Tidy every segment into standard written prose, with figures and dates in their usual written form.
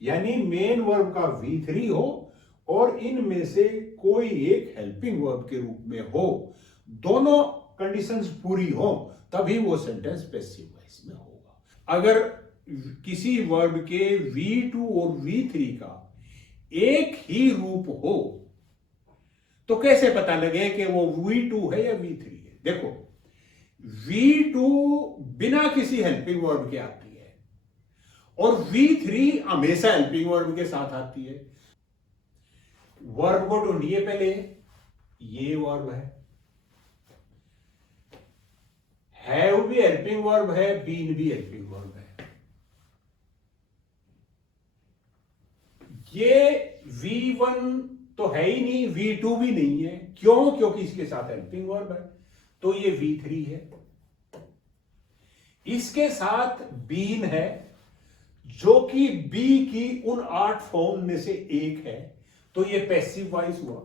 यानी main verb का V3 हो और इनमें से कोई एक हेल्पिंग वर्ब के रूप में हो, दोनों कंडीशंस पूरी हो, तभी वो सेंटेंस पैसिव वॉइस में होगा। अगर किसी वर्ब के V2 और V3 का एक ही रूप हो तो कैसे पता लगे कि वो V2 है या V3 है? देखो, V2 बिना किसी हेल्पिंग वर्ब के आती है और V3 हमेशा हेल्पिंग वर्ब के साथ आती है। वर्ब को ढूंढिए पहले, ये वर्ब है, हैव भी हेल्पिंग वर्ब है, बीन भी हेल्पिंग वर्ब है। ये V1 तो है ही नहीं, V2 भी नहीं है। क्यों? क्योंकि इसके साथ हेल्पिंग वर्ब है, तो ये V3 है। इसके साथ बीन है, जो कि बी की उन 8 फॉर्म में से एक है, तो ये पैसिव वॉइस हुआ।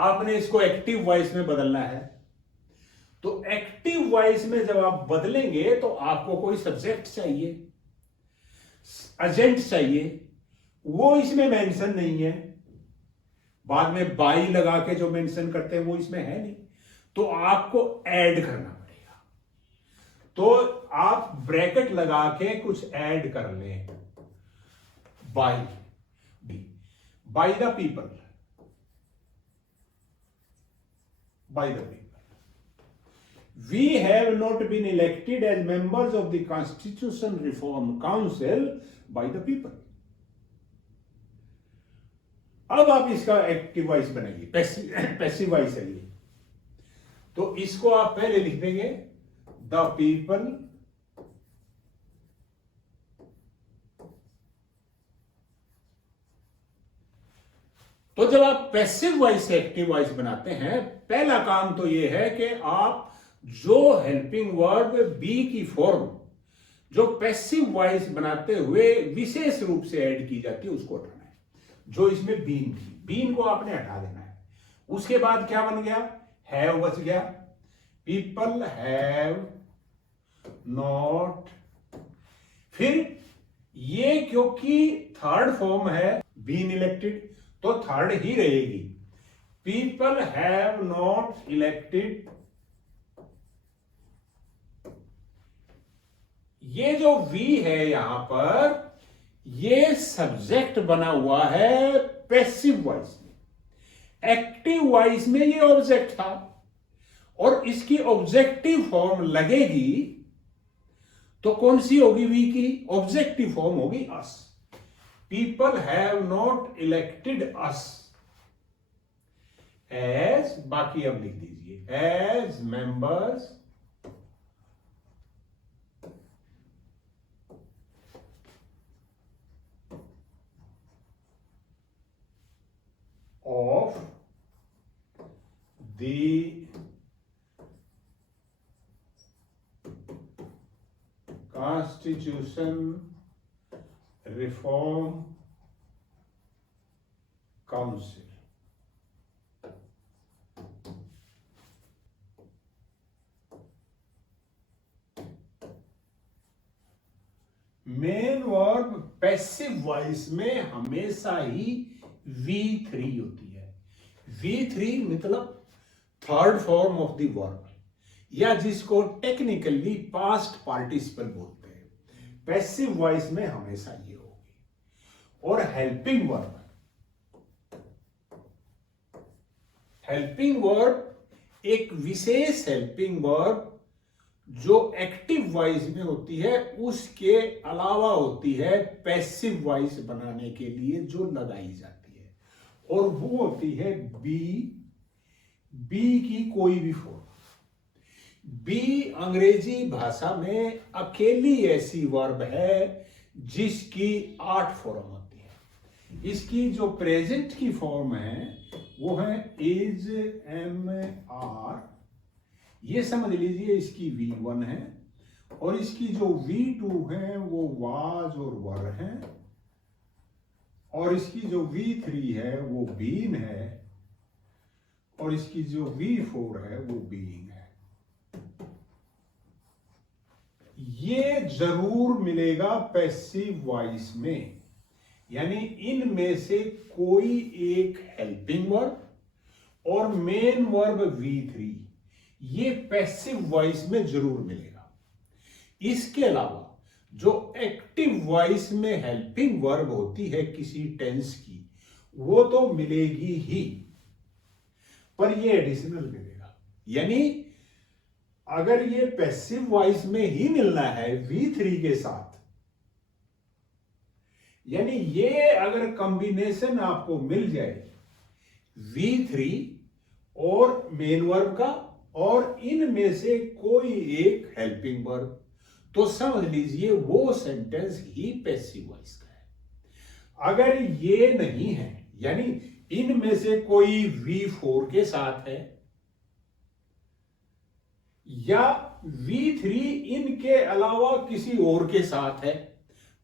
आपने इसको एक्टिव वॉइस में बदलना है, तो एक्टिव वॉइस में जब आप बदलेंगे तो आपको कोई सब्जेक्ट चाहिए, एजेंट चाहिए, वो इसमें मेंशन नहीं है। बाद में बाई लगा के जो मेंशन करते हैं वो इसमें है नहीं, तो आपको ऐड करना पड़ेगा। तो आप ब्रैकेट लगा के कुछ ऐड कर लें, by the people, by the people. We have not been elected as members of the Constitution Reform Council by the people. अब आप इसका एक्टिव वॉइस बनाइए, पैसिव वॉइस है ये, तो इसको आप पहले लिख देंगे द पीपल तो जब आप पैसिव वॉइस से एक्टिव वॉइस बनाते हैं, पहला काम तो यह है कि आप जो हेल्पिंग वर्ब बी की फॉर्म जो पैसिव वॉइस बनाते हुए विशेष रूप से ऐड की जाती है उसको हटाना है। जो इसमें बीन थी, बीन को आपने हटा देना है। उसके बाद क्या बन गया? हैव बच गया। पीपल हैव नॉट, फिर ये क्योंकि थर्ड फॉर्म है बीन इलेक्टेड तो थर्ड ही रहेगी। पीपल हैव नॉट इलेक्टेड, ये जो वी है यहां पर, ये सब्जेक्ट बना हुआ है पैसिव वॉइस में। एक्टिव वॉइस में ये ऑब्जेक्ट था और इसकी ऑब्जेक्टिव फॉर्म लगेगी तो कौन सी होगी? वी की ऑब्जेक्टिव फॉर्म होगी us. People have not elected us as, बाकी अब लिख दीजिए, as members of the Constitution Reform Council। Main verb passive voice में हमेशा ही V3 होती है। V3 मतलब third form of the verb, या जिसको टेक्निकली पास्ट पार्टिसिपल बोलते हैं। पैसिव वॉइस में हमेशा ये होगी। और हेल्पिंग वर्ब, हेल्पिंग वर्ब एक विशेष हेल्पिंग वर्ब जो एक्टिव वॉइस में होती है उसके अलावा होती है पैसिव वॉइस बनाने के लिए जो लगाई जाती है, और वो होती है बी की कोई भी फॉर्म। बी अंग्रेजी भाषा में अकेली ऐसी वर्ब है जिसकी 8 फॉर्म होती है। इसकी जो प्रेजेंट की फॉर्म है वो है इज, एम, आर, ये समझ लीजिए इसकी V1 है, और इसकी जो V2 है वो वाज और वर है, और इसकी जो V3 है वो बीन है, और इसकी जो V4 है वो बीइंग है। ये जरूर मिलेगा पैसिव वॉइस में। यानी इनमें से कोई एक हेल्पिंग वर्ब और मेन वर्ब V3 ये पैसिव वॉइस में जरूर मिलेगा। इसके अलावा जो एक्टिव वॉइस में हेल्पिंग वर्ब होती है किसी टेंस की वो तो मिलेगी ही, पर ये एडिशनल मिलेगा। यानी अगर ये पैसिव वॉइस में ही मिलना है V3 के साथ, यानी ये अगर कॉम्बिनेशन आपको मिल जाए V3 और मेन वर्ब का और इनमें से कोई एक हेल्पिंग वर्ब, तो समझ लीजिए वो सेंटेंस ही पैसिव वॉइस का है। अगर ये नहीं है, यानी इनमें से कोई V4 के साथ है या V3 इनके अलावा किसी और के साथ है,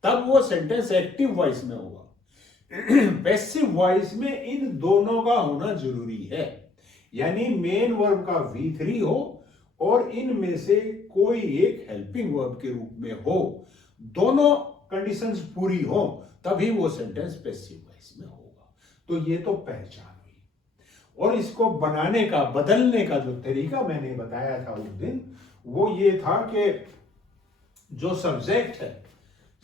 तब वो सेंटेंस एक्टिव वॉइस में होगा। पैसिव वॉइस में इन दोनों का होना जरूरी है, यानी मेन वर्ब का V3 हो और इनमें से कोई एक हेल्पिंग वर्ब के रूप में हो। दोनों कंडीशंस पूरी हो तभी वो सेंटेंस पैसिव वॉइस में होगा। तो ये तो पहचान हुई। और इसको बनाने का, बदलने का जो तरीका मैंने बताया था उस दिन, वो ये था कि जो सब्जेक्ट है,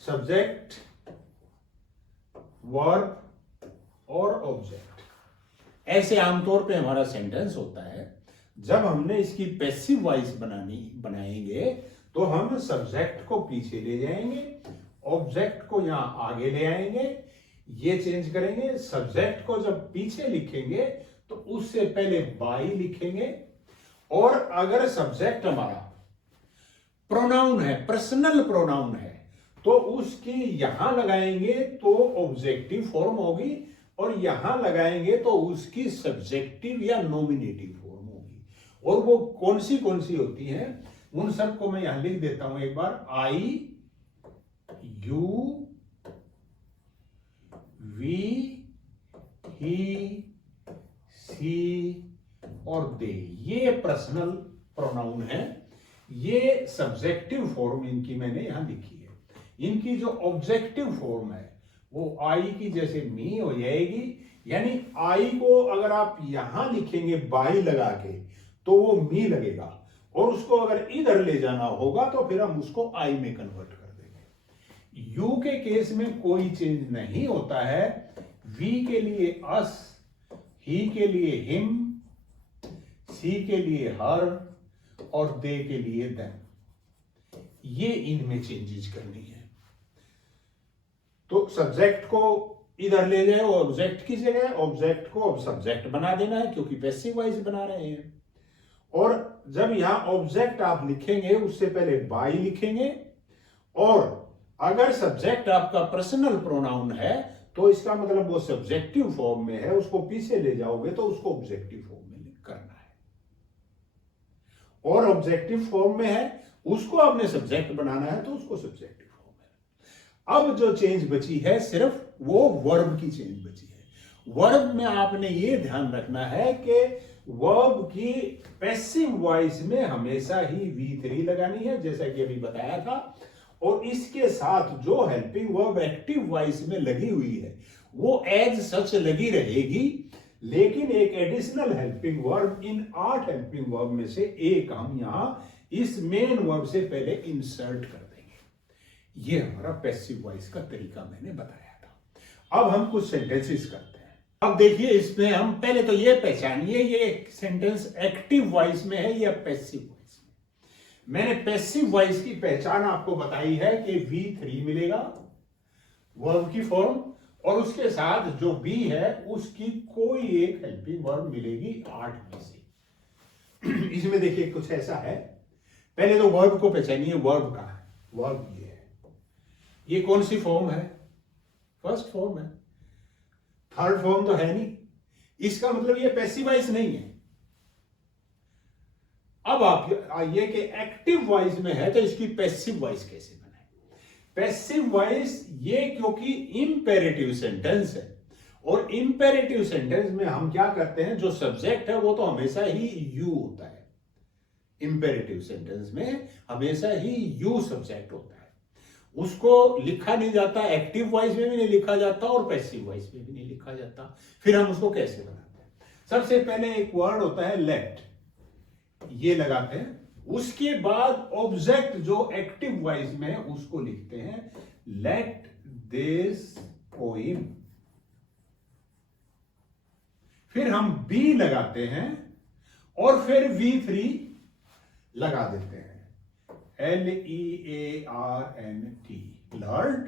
सब्जेक्ट, वर्ब और ऑब्जेक्ट, ऐसे आमतौर पे हमारा सेंटेंस होता है। जब हमने इसकी पैसिव वॉइस बनाएंगे तो हम सब्जेक्ट को पीछे ले जाएंगे, ऑब्जेक्ट को यहां आगे ले आएंगे, ये चेंज करेंगे। सब्जेक्ट को जब पीछे लिखेंगे तो उससे पहले बाई लिखेंगे, और अगर सब्जेक्ट हमारा प्रोनाउन है, पर्सनल प्रोनाउन है, तो उसकी यहां लगाएंगे तो ऑब्जेक्टिव फॉर्म होगी, और यहां लगाएंगे तो उसकी सब्जेक्टिव या नॉमिनेटिव फॉर्म होगी। और वो कौन सी होती है उन सबको मैं यहां लिख देता हूं एक बार। आई, यू, वी, ही, सी और दे, ये पर्सनल प्रोनाउन है। ये सब्जेक्टिव फॉर्म इनकी मैंने यहां लिखी है। इनकी जो ऑब्जेक्टिव फॉर्म है वो आई की जैसे मी हो जाएगी। यानी आई को अगर आप यहां लिखेंगे बाई लगा के तो वो मी लगेगा, और उसको अगर इधर ले जाना होगा तो फिर हम उसको आई में कन्वर्ट कर देंगे। यू के केस में कोई चेंज नहीं होता है। वी के लिए अस, ही के लिए हिम, सी के लिए हर और दे के लिए देम, ये इनमें चेंजेस करनी है। तो सब्जेक्ट को इधर ले जाए ऑब्जेक्ट की जगह, ऑब्जेक्ट को अब सब्जेक्ट बना देना है क्योंकि पैसिव वॉइस बना रहे हैं। और जब यहां ऑब्जेक्ट आप लिखेंगे उससे पहले बाई लिखेंगे, और अगर सब्जेक्ट आपका पर्सनल प्रोनाउन है तो इसका मतलब वो सब्जेक्टिव फॉर्म में है, उसको पीछे ले जाओगे तो उसको ऑब्जेक्टिव फॉर्म में करना है। और ऑब्जेक्टिव फॉर्म में है उसको आपने सब्जेक्ट बनाना है तो उसको सब्जेक्टिव फॉर्म में। अब जो चेंज बची है सिर्फ वो वर्ब की चेंज बची है। वर्ब में आपने ये ध्यान रखना है कि वर्ब की पैसिव वॉइस में हमेशा ही V3 लगानी है, जैसा कि अभी बताया था। और इसके साथ जो हेल्पिंग वर्ब एक्टिव वॉइस में लगी हुई है वो एज सच लगी रहेगी, लेकिन एक एडिशनल हेल्पिंग वर्ब, इन 8 हेल्पिंग वर्ब में से एक हम यहां इस मेन वर्ब से पहले इंसर्ट कर देंगे। ये हमारा पैसिव वॉइस का तरीका मैंने बताया था। अब हम कुछ सेंटेंसेस करते हैं। अब देखिए इसमें हम पहले तो ये पहचानिए ये सेंटेंस एक्टिव वॉइस में है या पैसिव वॉइस में। मैंने पैसिव वॉइस की पहचान आपको बताई है कि V3 मिलेगा वर्ब की फॉर्म, और उसके साथ जो बी है उसकी कोई एक हेल्पिंग वर्ब मिलेगी 8 में से। इसमें देखिए कुछ ऐसा है। पहले तो वर्ब को पहचानिए, वर्ब का है, वर्ब ये है। ये कौन सी फॉर्म है? फर्स्ट फॉर्म है, थर्ड फॉर्म तो है नहीं। इसका मतलब ये पैसिव वॉइस नहीं है। अब आप आइए कि एक्टिव वॉइस में है तो इसकी पैसिव वॉइस कैसे बनाए। पैसिव वॉइस ये क्योंकि इंपेरेटिव सेंटेंस है, और इंपेरेटिव सेंटेंस में हम क्या करते हैं, जो सब्जेक्ट है वो तो हमेशा ही यू होता है। इंपेरेटिव सेंटेंस में हमेशा ही यू सब्जेक्ट होता है। उसको लिखा नहीं जाता, एक्टिव वॉइस में भी नहीं लिखा जाता और पैसिव वॉइस में भी नहीं लिखा जाता। फिर हम उसको कैसे बनाते हैं? सबसे पहले एक वर्ड होता है लेट, ये लगाते हैं। उसके बाद ऑब्जेक्ट जो एक्टिव वॉइस में है उसको लिखते हैं लेट दिस पोइम। फिर हम बी लगाते हैं और फिर V3 लगा देते हैं, LEARNT, लर्ट।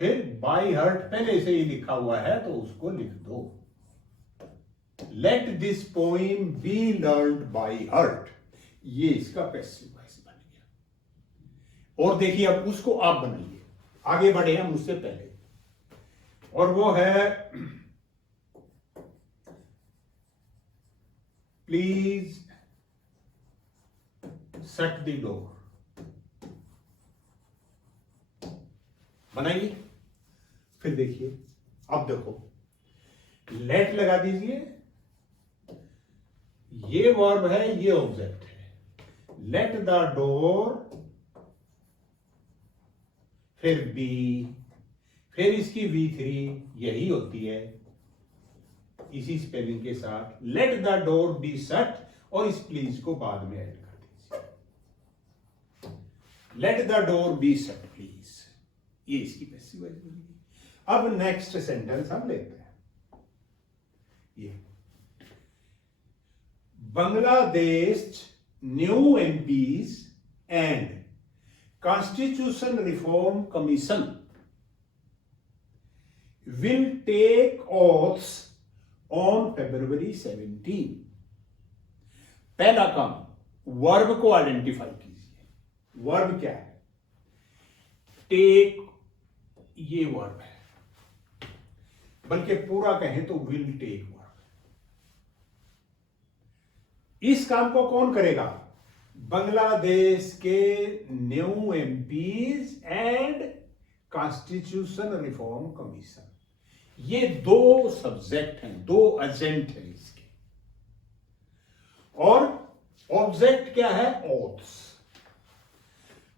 फिर बाई हर्ट पहले से ही लिखा हुआ है तो उसको लिख दो, let this poem be learned by heart. ये इसका पैसिव वॉइस बन गया। और देखिए अब उसको आप बनाइए, आगे बढ़े हम उससे पहले, और वो है प्लीज शट द डोर। बनाइए। फिर देखिए, अब देखो, लेट लगा दीजिए, ये वर्ब है, ये ऑब्जेक्ट है, लेट द डोर, फिर बी, फिर इसकी V3 यही होती है इसी स्पेलिंग के साथ, let the door be shut, और इस प्लीज को बाद में ऐड कर दीजिए, let the door be shut please. ये इसकी पैसिव वॉइस बनेगी। अब नेक्स्ट सेंटेंस हम लेते हैं, ये Bangladesh new MPs and constitution reform commission will take oaths on February 17। पहला काम, वर्ब को आइडेंटिफाई कीजिए। वर्ब क्या है? टेक, ये वर्ब है, बल्कि पूरा कहें तो विल टेक वर्ब। इस काम को कौन करेगा? बांग्लादेश के new MPs and constitution reform commission. ये दो सब्जेक्ट हैं, दो एजेंट हैं इसके। और ऑब्जेक्ट क्या है? ओथ्स।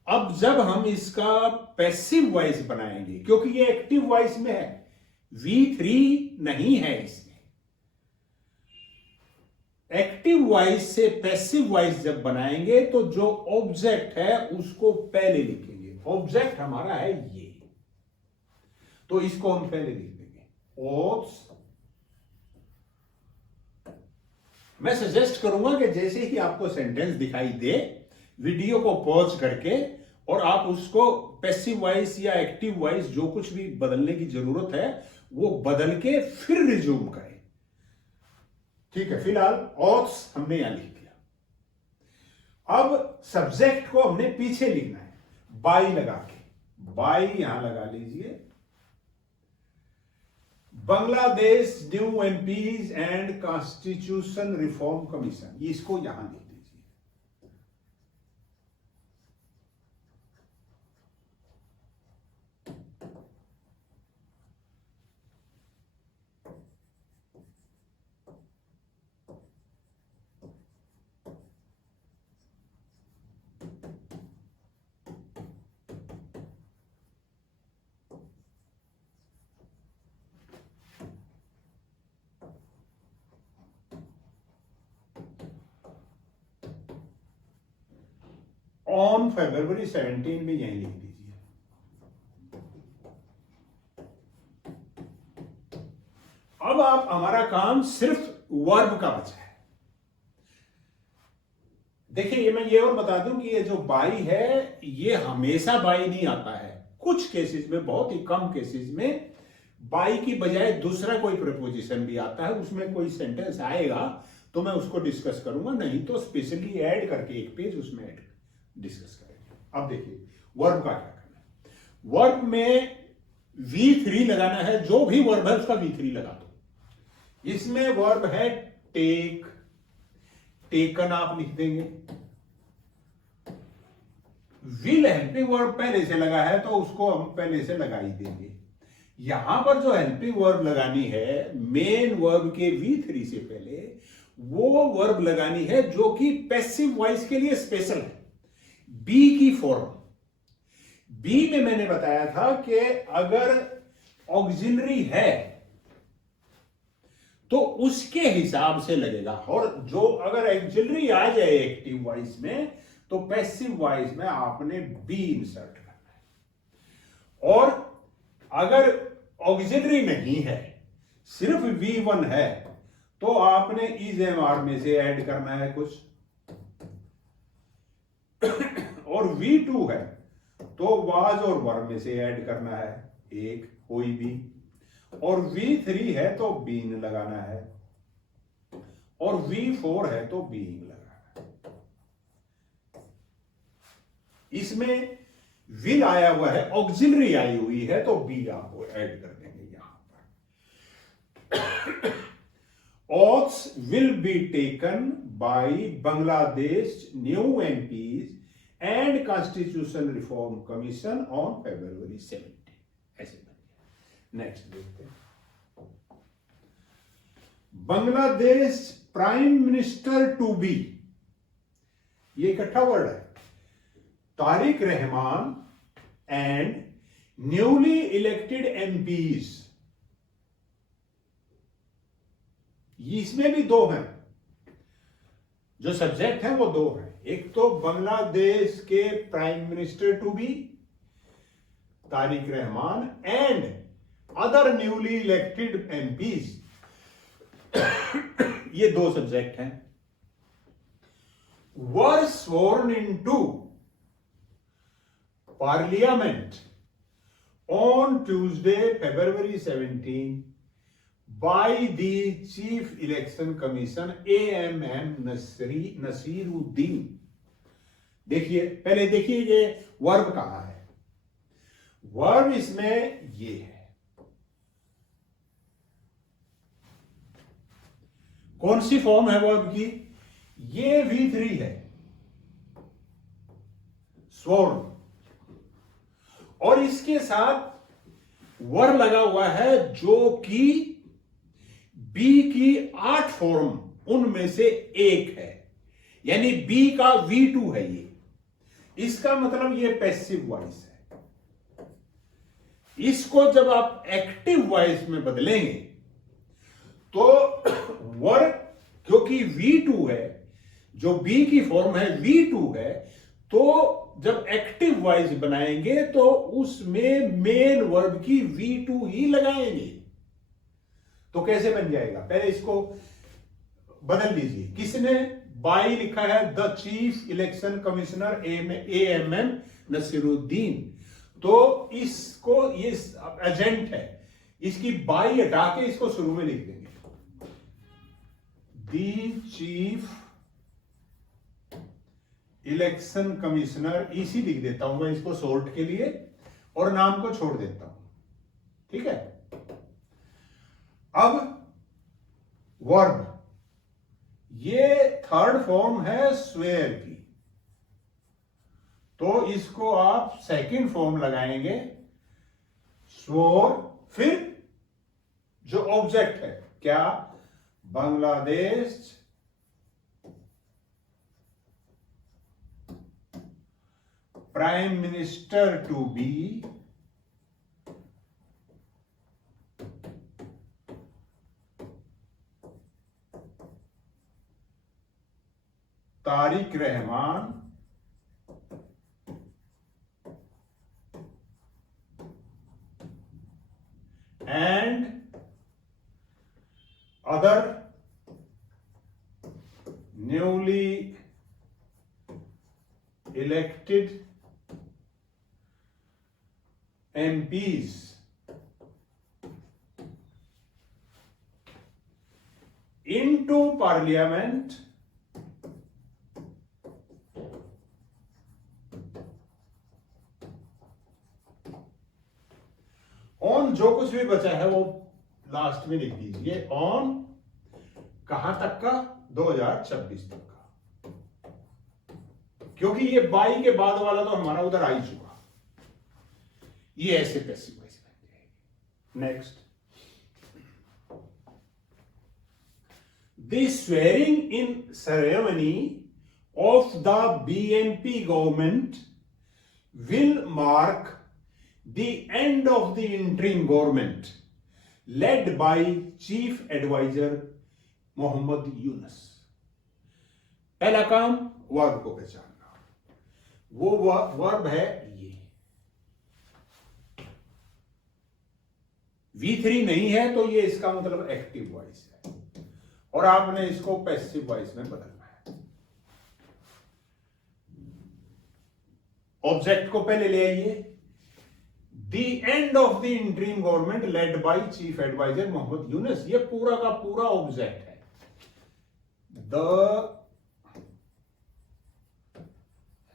अब जब हम इसका पैसिव वॉइस बनाएंगे, क्योंकि ये एक्टिव वॉइस में है, V3 नहीं है इसमें, एक्टिव वॉइस से पैसिव वॉइस जब बनाएंगे तो जो ऑब्जेक्ट है उसको पहले लिखेंगे। ऑब्जेक्ट हमारा है ये, तो इसको हम पहले लिख देंगे, ओथ्स। मैं सजेस्ट करूंगा कि जैसे ही आपको सेंटेंस दिखाई दे, वीडियो को पॉज करके और आप उसको पैसिव वॉइस या एक्टिव वॉइस जो कुछ भी बदलने की जरूरत है वो बदल के फिर रिज्यूम करें। ठीक है, फिलहाल ऑथ्स हमने यहां लिख दिया। अब सब्जेक्ट को हमने पीछे लिखना है, बाई लगा के, बाई यहां लगा लीजिए, Bangladesh new MPs and constitution reform commission, इसको यहां लिख दीजिए। ऑन February 17 में यहीं लिख दीजिए। अब आप, हमारा काम सिर्फ वर्ब का बचा है। देखिए, ये मैं ये और बता दूं कि ये जो बाई है, ये हमेशा बाई नहीं आता है। कुछ केसेस में, बहुत ही कम केसेस में, बाई की बजाय दूसरा कोई प्रपोजिशन भी आता है। उसमें कोई सेंटेंस आएगा तो मैं उसको डिस्कस करूंगा, नहीं तो स्पेशली ऐड करके एक पेज उसमें ऐड डिस्कस करेंगे। अब देखिए वर्ब का क्या करना है। वर्ब में V3 लगाना है, जो भी वर्ब है उसका V3 लगा दो। इसमें वर्ब है टेक, टेकन आप लिख देंगे। विल हेल्पिंग वर्ब पहले से लगा है तो उसको हम पहले से लगा ही देंगे। यहां पर जो हेल्पिंग वर्ब लगानी है मेन वर्ब के V3 से पहले, वो वर्ब लगानी है जो कि पैसिव वॉइस के लिए स्पेशल है, बी की फॉर्म। बी में मैंने बताया था कि अगर ऑक्सिलरी है तो उसके हिसाब से लगेगा, और जो अगर ऑक्सिलरी आ जाए एक्टिव वॉइस में तो पैसिव वॉइस में आपने बी इंसर्ट करना है। और अगर ऑक्सिलरी नहीं है, सिर्फ V1 है, तो आपने इज एम आर में से ऐड करना है कुछ, और V2 है तो वाज और वर में से ऐड करना है एक कोई भी, और V3 है तो बीन लगाना है, और V4 है तो बीइंग लगाना है। इसमें विल आया हुआ है, ऑक्सिलरी आई हुई है, तो बी आपको ऐड कर देंगे यहां पर। Oaths will be taken by Bangladesh new MPs and Constitution Reform Commission on February 17। ऐसे बन। नेक्स्ट देखते हैं। Bangladesh prime minister to be, ये इकट्ठा वर्ड है, Tarique Rahman and newly elected MPs. इसमें भी दो हैं, जो सब्जेक्ट हैं वो दो हैं। एक तो बांग्लादेश के prime minister to be Tariq Rahman and other newly elected MPs, ये दो सब्जेक्ट हैं। Were sworn into parliament on Tuesday February 17 by the Chief Election Commission AMM Nasiruddin. देखिए, पहले देखिए ये वर्ब कहां है। वर्ब इसमें ये है, कौन सी फॉर्म है वर्ब की? ये V3 है, स्वर्ण, और इसके साथ वर लगा हुआ है जो कि बी की 8 फॉर्म उनमें से एक है, यानी बी का V2 है ये। इसका मतलब ये पैसिव वॉइस है। इसको जब आप एक्टिव वॉइस में बदलेंगे तो वर, क्योंकि V2 है, जो बी की फॉर्म है V2 है, तो जब एक्टिव वॉइस बनाएंगे तो उसमें मेन वर्ब की V2 ही लगाएंगे। तो कैसे बन जाएगा? पहले इसको बदल दीजिए। किसने? बाई लिखा है, the chief election commissioner AMM Nasiruddin, तो इसको, ये एजेंट है, इसकी बाई हटा के इसको शुरू में लिख देंगे, द चीफ इलेक्शन कमिश्नर। इसी लिख देता हूं मैं इसको शॉर्ट के लिए, और नाम को छोड़ देता हूं, ठीक है। अब वर्ब, ये थर्ड फॉर्म है स्वेयर की, तो इसको आप सेकंड फॉर्म लगाएंगे, स्वोर, फिर जो ऑब्जेक्ट है क्या? Bangladesh prime minister to be Tariq Rahman and other newly elected MPs into parliament on, जो कुछ भी बचा है वो लास्ट में लिख दीजिए। ऑन कहां तक का? 2026 तक का, क्योंकि ये बाई के बाद वाला तो हमारा उधर आ ही चुका। ये ऐसे पैसिव वॉइस बन जाएगी। Next, the swearing in ceremony of the BNP government will mark the end of the interim government led by Chief Advisor Mohammad Yunus. पहला काम वर्ब को पहचानना, वो वर्ब है ये। V3 नहीं है तो ये इसका मतलब एक्टिव वॉइस है, और आपने इसको पैसिव वॉइस में बदलना है। ऑब्जेक्ट को पहले ले आइए, the end of the interim government led by chief advisor Mohammad Yunus, ये पूरा का पूरा ऑब्जेक्ट है। The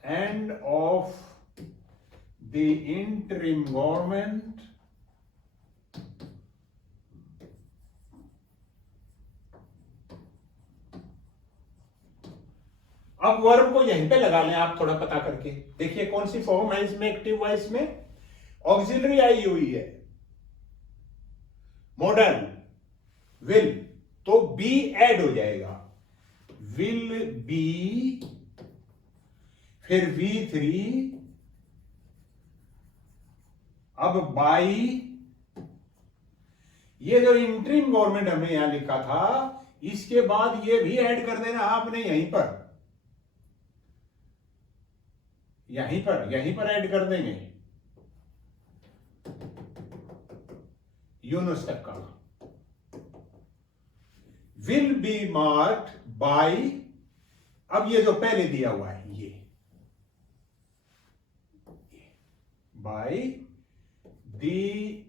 end of the interim government अब वर्ब को यहीं पे लगा लें आप, थोड़ा पता करके देखिए कौन सी फॉर्म है इसमें। एक्टिव वॉइस में ऑक्सिलरी आई हुई है, मॉडर्न, विल, तो बी ऐड हो जाएगा, विल बी, फिर V3, अब बाई, ये जो इंटरिम गवर्नमेंट हमने यहां लिखा था इसके बाद ये भी ऐड कर देना आपने यहीं पर, यहीं पर ऐड कर देंगे यूनुस तक का। विल बी मार्क्ड बाय, अब ये जो पहले दिया हुआ है ये by the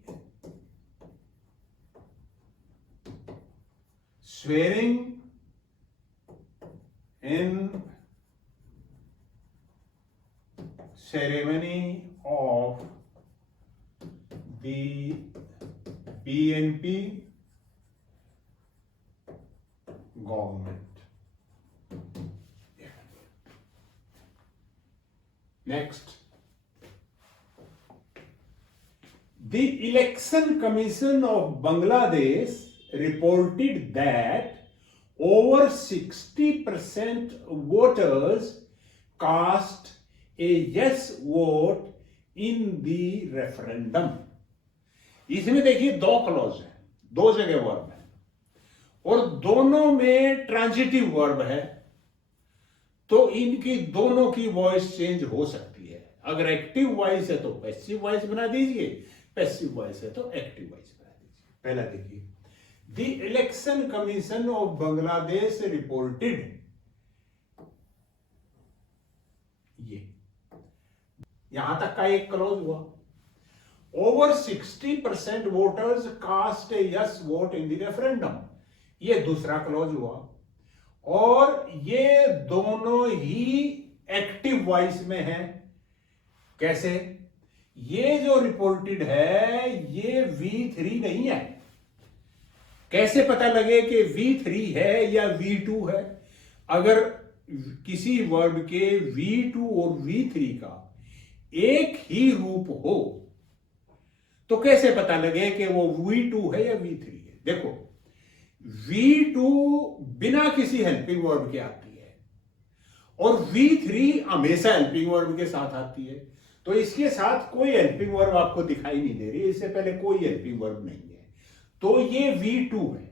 swearing in ceremony of the BNP government. Next, the Election Commission of Bangladesh reported that over 60% voters cast a yes vote in the referendum. इसमें देखिए दो क्लॉज है, दो जगह वर्ब है, और दोनों में ट्रांजिटिव वर्ब है, तो इनकी दोनों की वॉइस चेंज हो सकती है। अगर एक्टिव वॉइस है तो पैसिव वॉइस बना दीजिए, पैसिव वॉइस है तो एक्टिव वॉइस बना दीजिए। पहला देखिए, the election commission of Bangladesh reported, ये यहां तक का एक क्लोज हुआ। Over 60% voters cast a yes vote in the referendum, ये दूसरा क्लोज हुआ, और ये दोनों ही एक्टिव वॉइस में है। कैसे? ये जो रिपोर्टेड है ये V3 नहीं है। कैसे पता लगे कि V3 है या V2 है? अगर किसी वर्ब के V2 और V3 का एक ही रूप हो तो कैसे पता लगे कि वो V2 है या V3 है? देखो, V2 बिना किसी हेल्पिंग वर्ब के आती है और V3 हमेशा हेल्पिंग वर्ब के साथ आती है, तो इसके साथ कोई हेल्पिंग वर्ब आपको दिखाई नहीं दे रही, इससे पहले कोई हेल्पिंग वर्ब नहीं है, तो ये V2 है।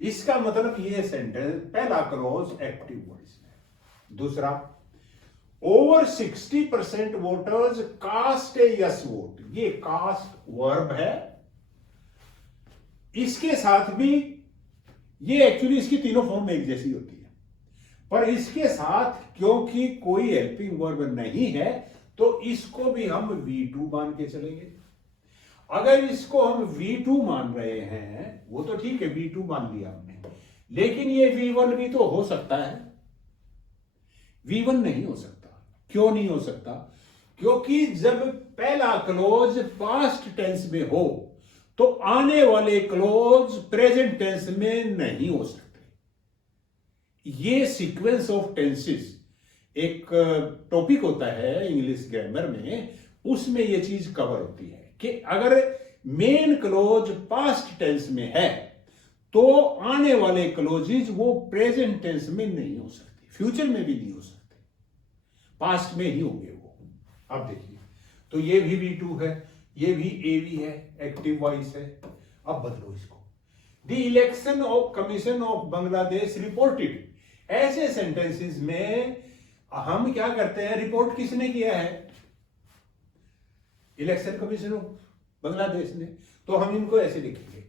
इसका मतलब ये सेंटेंस पहला क्लॉज एक्टिव वॉइस है। दूसरा, over 60% voters cast a yes vote, ये कास्ट वर्ब है, इसके साथ भी ये एक्चुअली इसकी तीनों फॉर्म एक जैसी होती है, पर इसके साथ क्योंकि कोई हेल्पिंग वर्ब नहीं है तो इसको भी हम V2 मान के चलेंगे। अगर इसको हम V2 मान रहे हैं वो तो ठीक है, V2 मान लिया हमने, लेकिन ये V1 भी तो हो सकता है। V1 नहीं हो सकता। क्यों नहीं हो सकता? क्योंकि जब पहला क्लोज पास्ट टेंस में हो तो आने वाले क्लोज प्रेजेंट टेंस में नहीं हो सकते। ये सीक्वेंस ऑफ टेंसेस एक टॉपिक होता है इंग्लिश ग्रामर में, उसमें ये चीज कवर होती है कि अगर मेन क्लोज पास्ट टेंस में है तो आने वाले क्लोजेज वो प्रेजेंट टेंस में नहीं हो सकते, फ्यूचर में भी नहीं हो सकते, पास्ट में ही होंगे वो। अब देखिए, तो ये भी V2 है, ये भी AV है, एक्टिव वॉइस है। अब बदलो इसको, the election of commission of Bangladesh reported. ऐसे सेंटेंसेस में हम क्या करते हैं, रिपोर्ट किसने किया है, इलेक्शन कमीशन ऑफ बांग्लादेश ने। तो हम इनको ऐसे लिखेंगे,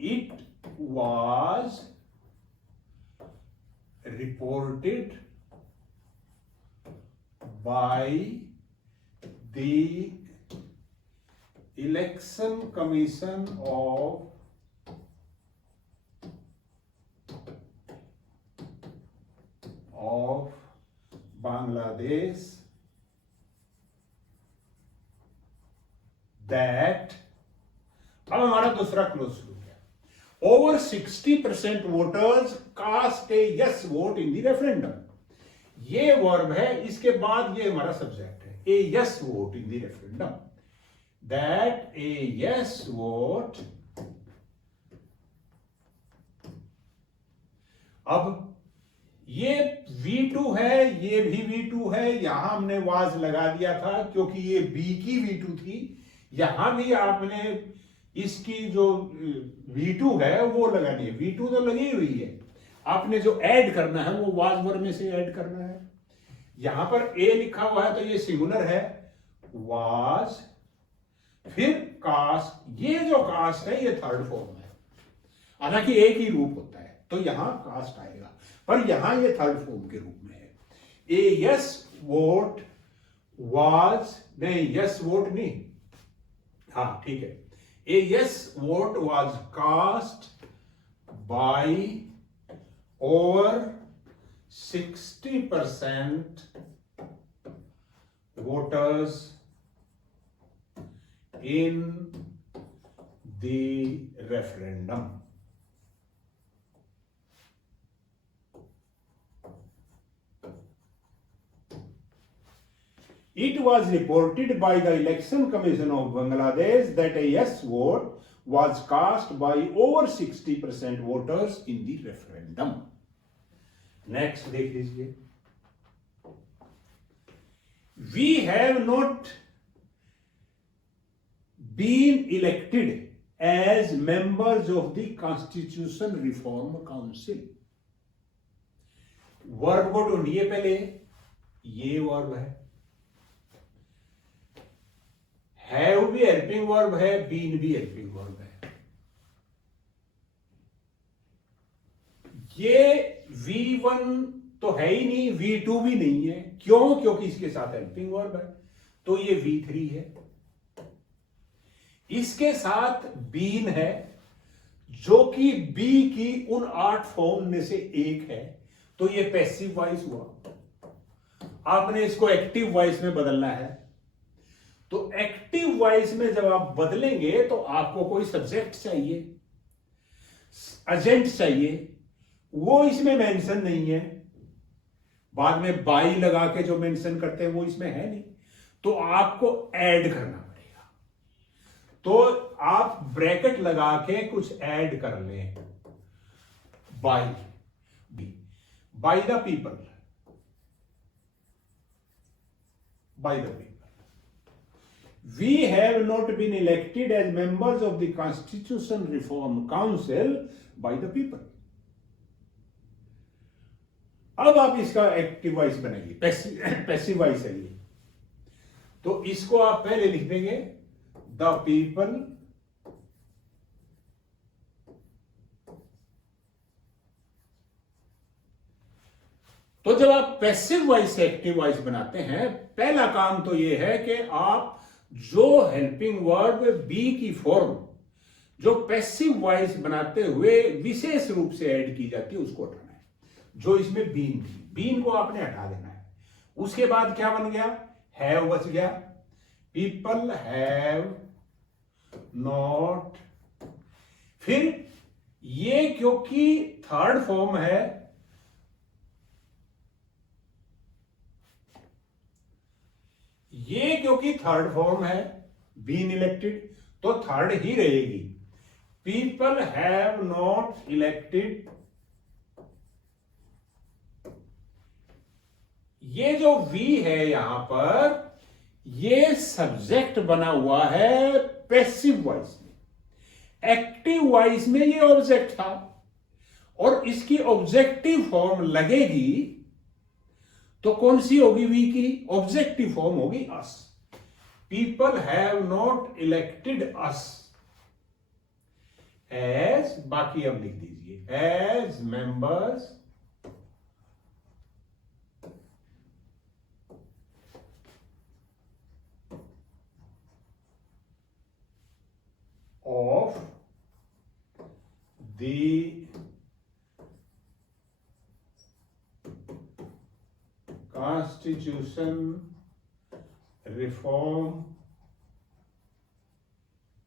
it was reported by the election commission of Bangladesh that, अब हमारा दूसरा क्लोज शुरू किया, over 60% voters cast a yes vote in the referendum. ये वर्ब है, इसके बाद ये हमारा सब्जेक्ट है, a yes vote in the referendum, that a yes vote. अब ये V2 है, ये भी V2 है, यहां हमने वाज लगा दिया था क्योंकि ये B की V2 थी। यहां भी आपने इसकी जो V2 है वो लगानी है, V2 तो लगी हुई है, आपने जो ऐड करना है वो वाज वर्ब में से ऐड करना है। यहां पर A लिखा हुआ है तो ये सिंगुलर है, वाज, फिर कास्ट। ये जो कास्ट है ये थर्ड फॉर्म है, हालांकि एक ही रूप होता है, तो यहां कास्ट आएगा, पर यहां ये थर्ड फॉर्म के रूप में है। ए यस वोट वाज, नहीं यस वोट नहीं, हाँ ठीक है, a yes vote was cast by over 60% voters in the referendum. It was reported by the Election Commission of Bangladesh that a yes vote was cast by over 60% voters in the referendum. Next देख लीजिए, we have not been elected as members of the Constitution Reform Council. Verb को ढूंढिए पहले, ये verb है, have भी helping verb है, been भी हेल्पिंग वर्ब है। ये V1 तो है ही नहीं, V2 भी नहीं है, क्यों, क्योंकि इसके साथ हेल्पिंग वर्ब है, तो ये V3 है। इसके साथ बीन है जो कि बी की उन 8 फॉर्म में से एक है, तो ये पैसिव वॉइस हुआ। आपने इसको एक्टिव वॉइस में बदलना है, तो एक्टिव वॉइस में जब आप बदलेंगे तो आपको कोई सब्जेक्ट चाहिए, एजेंट चाहिए, वो इसमें मेंशन नहीं है। बाद में बाई लगा के जो मेंशन करते हैं वो इसमें है नहीं, तो आपको ऐड करना पड़ेगा। तो आप ब्रैकेट लगा के कुछ ऐड कर लें, by the people, by the people. We have not been elected as members of the Constitution Reform Council by the people. अब आप इसका एक्टिव वॉइस बनेगी, पैसिव वॉइस है ये, तो इसको आप पहले लिख देंगे द पीपल तो जब आप पैसिव वॉइस से एक्टिव वॉइस बनाते हैं, पहला काम तो यह है कि आप जो हेल्पिंग वर्ब बी की फॉर्म जो पैसिव वॉइस बनाते हुए विशेष रूप से ऐड की जाती है उसको हटाना है। जो इसमें बीन थी, बीन को आपने हटा देना है। उसके बाद क्या बन गया, हैव बच गया, पीपल हैव नॉट। फिर ये क्योंकि थर्ड फॉर्म है, ये क्योंकि थर्ड फॉर्म है, बीन इलेक्टेड, तो थर्ड ही रहेगी। पीपल हैव नॉट इलेक्टेड, ये जो वी है यहां पर, ये सब्जेक्ट बना हुआ है पैसिव वॉइस में। एक्टिव वॉइस में ये ऑब्जेक्ट था और इसकी ऑब्जेक्टिव फॉर्म लगेगी तो कौन सी होगी? वी की ऑब्जेक्टिव फॉर्म होगी us. People have not elected us as, बाकी अब लिख दीजिए, as members of the Constitution Reform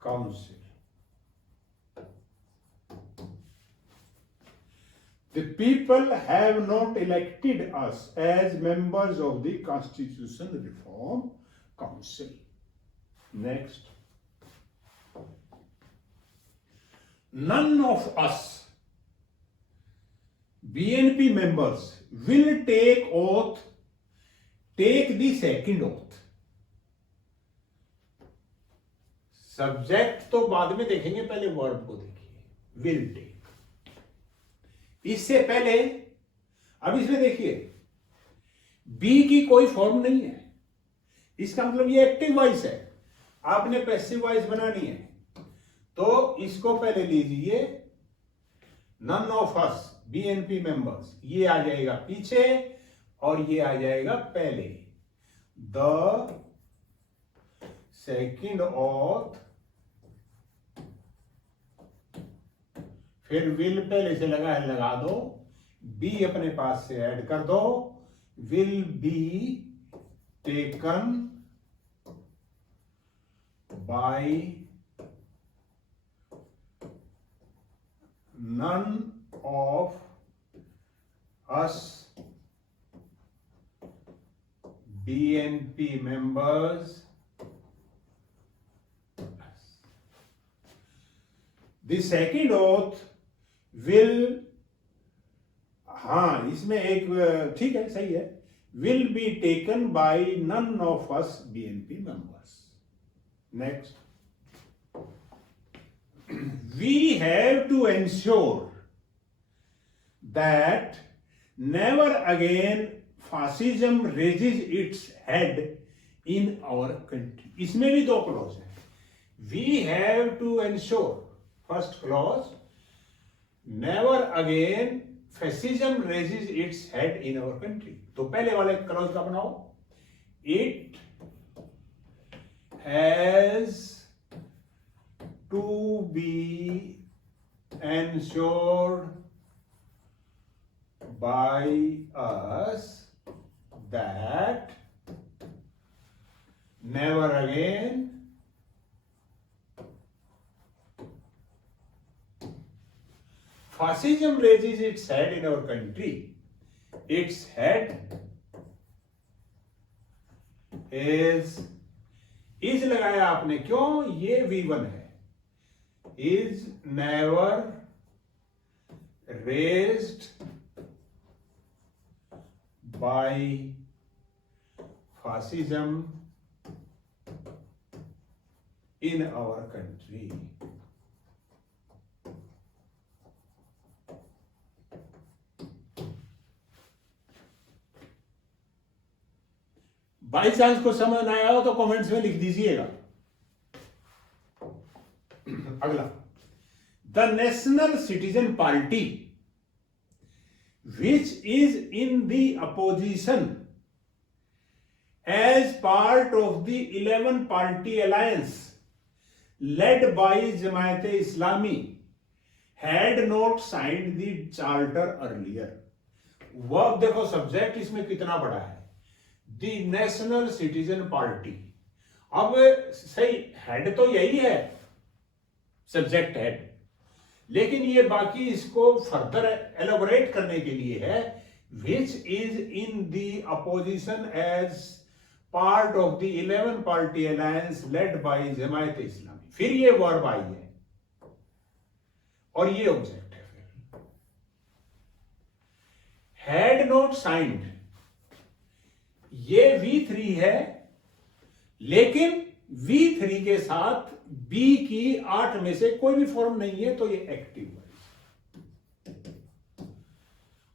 Council. The people have not elected us as members of the Constitution Reform Council. Next. None of us BNP members will take the second oath. Subject तो बाद में देखेंगे, पहले verb को देखिए, will take. इससे पहले अब इसमें देखिए बी की कोई फॉर्म नहीं है, इसका मतलब ये एक्टिव वॉइस है। आपने पैसिव वॉइस बनानी है तो इसको पहले लीजिए, none of us BNP members, ये आ जाएगा पीछे और ये आ जाएगा पहले। द सेकंड ऑथ, फिर विल पहले से लगा है, लगा दो, बी अपने पास से ऐड कर दो, will be taken by none of us BNP members. The second oath will, हाँ इसमें एक ठीक है, सही है, will be taken by none of us BNP members. Next. We have to ensure that never again fascism raises its head in our country. इसमें भी दो क्लॉज हैं। We have to ensure, first clause, never again fascism raises its head in our country. तो पहले वाले clause का बनाओ, it has to be ensured by us that never again fascism raises its head in our country. Its head is लगाया आपने, क्यों? ये V1 है। is never raised by fascism in our country. By chance को समझ ना आया हो तो कमेंट्स में लिख दीजिएगा। अगला, the national citizen party which is in the opposition as part of the 11 party alliance led by Jamaat Islami had not signed the charter earlier. Verb देखो, सब्जेक्ट इसमें कितना बड़ा है, द नेशनल सिटीजन पार्टी। अब सही हेड तो यही है, सब्जेक्ट हेड, लेकिन ये बाकी इसको फर्दर एलोबरेट करने के लिए है, which is in the opposition as part of the 11 party alliance led by Jamaat Islami. फिर ये वर्ब आई है और ये ऑब्जेक्ट है। फिर हैड नॉट साइंड, ये V3 है, लेकिन V3 के साथ B की 8 में से कोई भी फॉर्म नहीं है, तो ये एक्टिव वॉइस।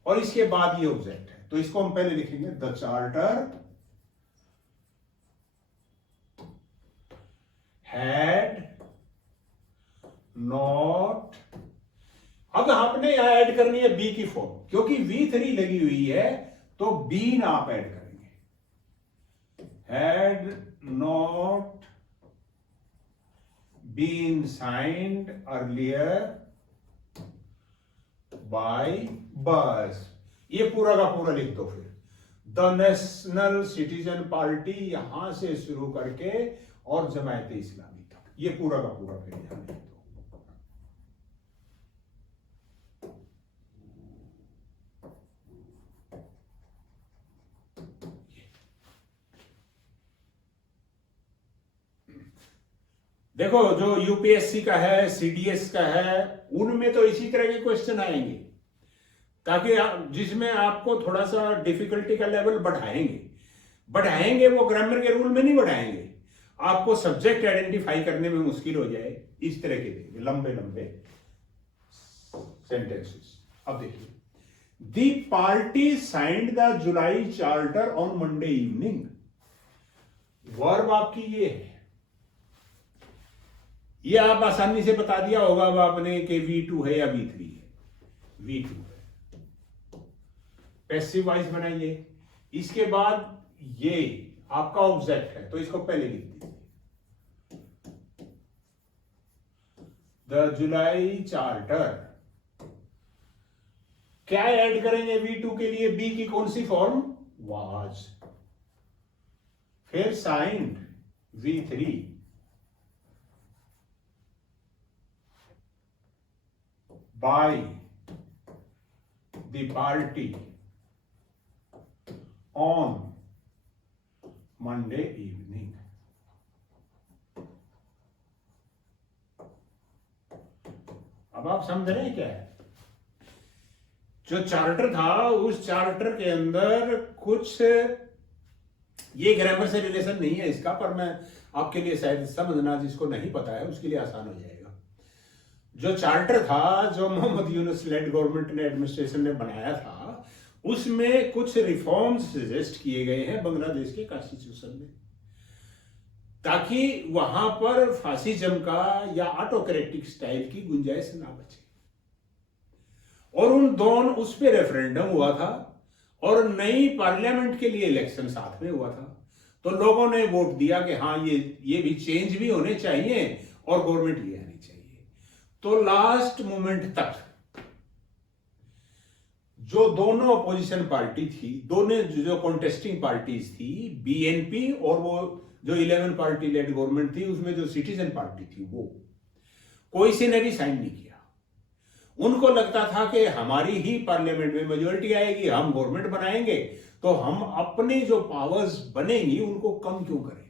और इसके बाद ये ऑब्जेक्ट है, तो इसको हम पहले लिखेंगे द चार्टर हैड नॉट। अब आपने यहां ऐड करनी है बी की फॉर्म, क्योंकि V3 लगी हुई है तो बी ना आप ऐड करेंगे। Had not been signed earlier by, बस ये पूरा का पूरा लिख दो। फिर द नेशनल सिटीजन पार्टी यहां से शुरू करके और जमायत इस्लामी तक, ये पूरा का पूरा फिर यहां लिख दो। देखो, जो यूपीएससी का है, सीडीएस का है, उनमें तो इसी तरह के क्वेश्चन आएंगे, ताकि जिसमें आपको थोड़ा सा डिफिकल्टी का लेवल बढ़ाएंगे वो ग्रामर के रूल में नहीं बढ़ाएंगे, आपको सब्जेक्ट आइडेंटिफाई करने में मुश्किल हो जाए, इस तरह के देंगे लंबे लंबे सेंटेंसेस। अब देखिए, the party signed the July charter on Monday evening. Verb आपकी ये है, ये आप आसानी से बता दिया होगा अब आपने कि V2 है या V3 है। V2 है। पैसिव वॉइस बनाइए। इसके बाद ये आपका ऑब्जेक्ट है, तो इसको पहले लिख दीजिए, द जुलाई चार्टर। क्या ऐड करेंगे V2 के लिए? बी की कौन सी फॉर्म? वाज। फिर signed V3, by the party on Monday evening। अब आप समझ रहे हैं क्या है? जो चार्टर था, उस चार्टर के अंदर कुछ, ये ग्रामर से रिलेशन नहीं है इसका, पर मैं आपके लिए शायद समझना, जिसको नहीं पता है उसके लिए आसान हो जाएगा। जो चार्टर था, जो मोहम्मद यूनुस लेड गवर्नमेंट ने, एडमिनिस्ट्रेशन ने बनाया था, उसमें कुछ रिफॉर्म्स सजेस्ट किए गए हैं बांग्लादेश के कॉन्स्टिट्यूशन में, ताकि वहां पर फासिज्म का या ऑटोक्रेटिक स्टाइल की गुंजाइश ना बचे। और उस पे रेफरेंडम हुआ था और नई पार्लियामेंट के लिए इलेक्शन साथ में हुआ था, तो लोगों ने वोट दिया कि हाँ, ये भी चेंज भी होने चाहिए और गवर्नमेंट ये आनी चाहिए। तो लास्ट मोमेंट तक जो दोनों अपोजिशन पार्टी थी, दोनों जो कॉन्टेस्टिंग पार्टीज थी, बीएनपी और वो जो 11 पार्टी लेड गवर्नमेंट थी, उसमें जो सिटीजन पार्टी थी, वो कोई से ने भी साइन नहीं किया। उनको लगता था कि हमारी ही पार्लियामेंट में मेजोरिटी आएगी, हम गवर्नमेंट बनाएंगे, तो हम अपनी जो पावर्स बनेंगी उनको कम क्यों करें।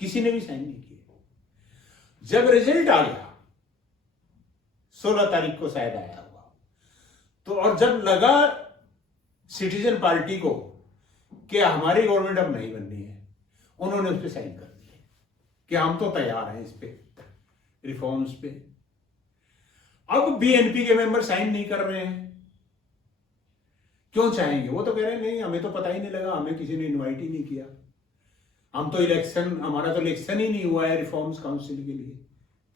किसी ने भी साइन नहीं किया। जब रिजल्ट आ गया, 16 तारीख को शायद आया हुआ, तो और जब लगा सिटीजन पार्टी को कि हमारी गवर्नमेंट अब नहीं बननी है, उन्होंने उस पर साइन कर दिए कि हम तो तैयार हैं इस पे रिफॉर्म्स पे। अब बीएनपी के मेंबर साइन नहीं कर रहे हैं, क्यों चाहेंगे? वो तो कह रहे हैं नहीं, हमें तो पता ही नहीं लगा, हमें किसी ने इनवाइट ही नहीं किया, हम तो हमारा तो इलेक्शन ही नहीं हुआ है रिफॉर्म्स काउंसिल के लिए।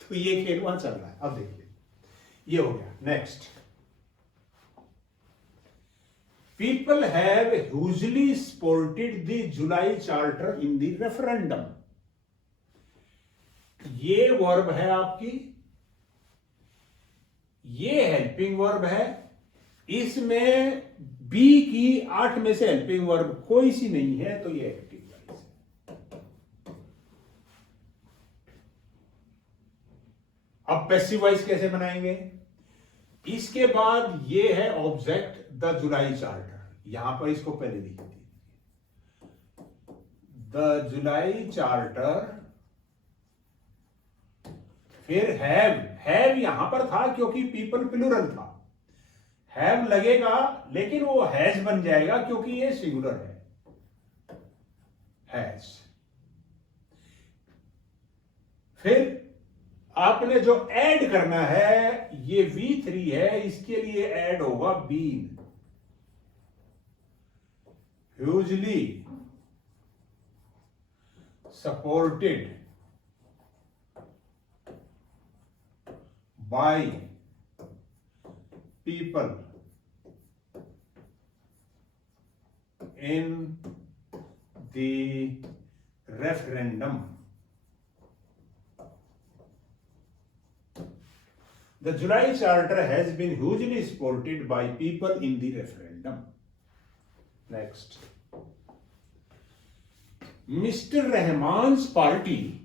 तो ये खेल वहां चल रहा है। अब देखिए, ये हो गया। Next, people have hugely supported the July charter in the referendum. ये वर्ब है आपकी, ये हेल्पिंग वर्ब है। इसमें बी की 8 में से हेल्पिंग वर्ब कोई सी नहीं है, तो ये एक्टिव वॉइस है। अब पैसिव वॉइस कैसे बनाएंगे? इसके बाद ये है ऑब्जेक्ट द जुलाई चार्टर, यहां पर इसको पहले लिख दीजिए, द जुलाई चार्टर। फिर हैव यहां पर था क्योंकि पीपल प्लूरल था, हैव लगेगा, लेकिन वो हैज बन जाएगा क्योंकि ये सिंगुलर है, हैज। फिर आपने जो ऐड करना है, ये V3 है, इसके लिए ऐड होगा been, hugely supported by people in the referendum. The July Charter has been hugely supported by people in the referendum. Next. Mr. Rahman's party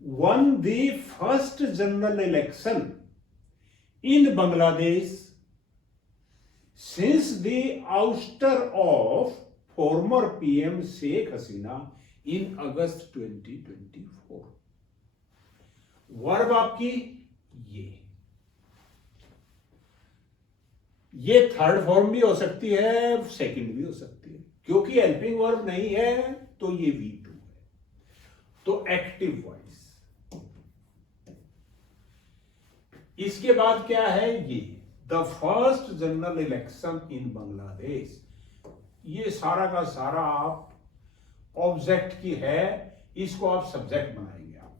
won the first general election in Bangladesh since the ouster of former PM Sheikh Hasina in August 2024. Verb आपकी ये third form भी हो सकती है, second भी हो सकती है, क्योंकि हेल्पिंग वर्ब नहीं है तो ये V2 है, तो एक्टिव वॉइस। इसके बाद क्या है, ये the first general election in Bangladesh, ये सारा का सारा आप ऑब्जेक्ट की है, इसको आप सब्जेक्ट बनाएंगे आप,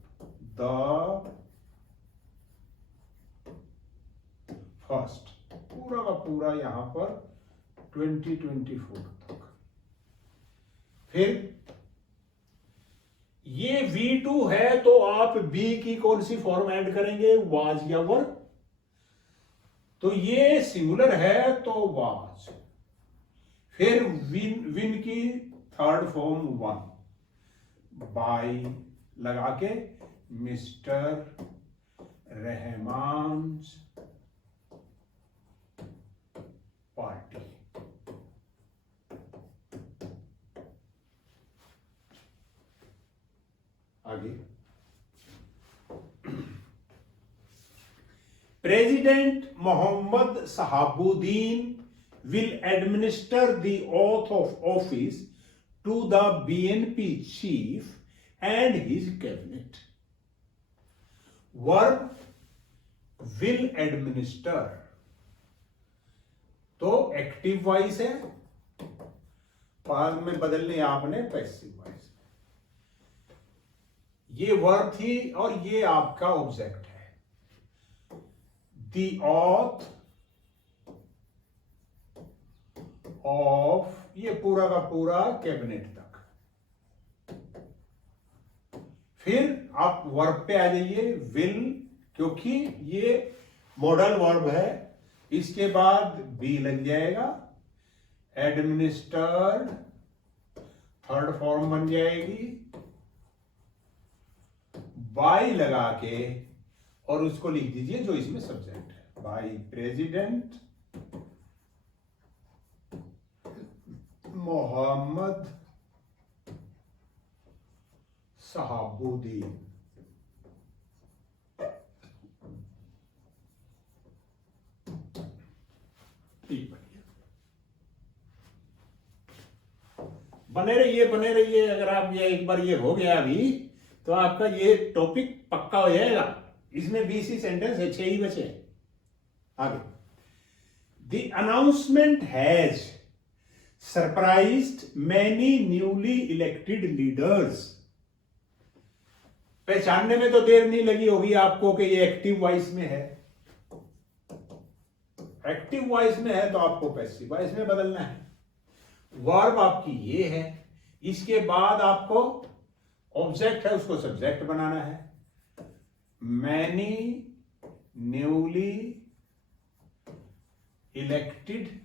द फर्स्ट, पूरा का पूरा यहां पर 2024 तक। फिर ये V2 है तो आप B की कौन सी फॉर्म ऐड करेंगे, वाज या वर, तो ये सिंगुलर है तो वाज। फिर विन की थर्ड फॉर्म वन, बाय लगा के मिस्टर रहमान पार्टी। आगे, president Mohammad Shahabuddin will administer the oath of office to the BNP chief and his cabinet. Verb will administer, तो एक्टिव वॉइस है, बाद में बदलने आपने पैसिव वॉइस। ये वर्ब थी और ये आपका ऑब्जेक्ट है, द ऑथ ऑफ, ये पूरा का पूरा कैबिनेट तक। फिर आप वर्ब पे आ जाइए, विल, क्योंकि ये मॉडल वर्ब है, इसके बाद बी लग जाएगा, एडमिनिस्टर्ड थर्ड फॉर्म बन जाएगी, बाय लगा के और उसको लिख दीजिए जो इसमें सब्जेक्ट है, बाय प्रेसिडेंट मोहम्मद शहाबुद्दीन। बने रहिए। अगर आप ये एक बार ये हो गया अभी, तो आपका ये टॉपिक पक्का हो जाएगा। इसमें 20 ही सेंटेंस है, 6 ही बचे। आगे, the announcement has surprised many newly elected leaders. पहचानने में तो देर नहीं लगी होगी आपको कि ये एक्टिव वॉइस में है। एक्टिव वॉइस में है तो आपको पैसिव वॉइस में बदलना है। वर्ब आपकी ये है, इसके बाद आपको ऑब्जेक्ट है, उसको सब्जेक्ट बनाना है। Many newly elected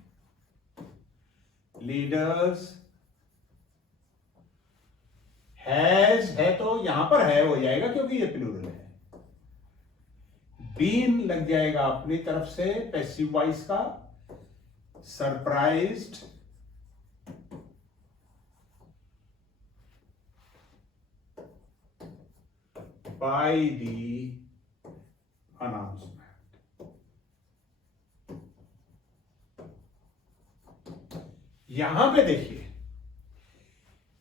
leaders, has है तो यहां पर है हो जाएगा क्योंकि ये प्लूरल है। बीन लग जाएगा अपनी तरफ से पैसिव वॉइस का, सरप्राइज्ड by the announcement। यहां पे देखिए,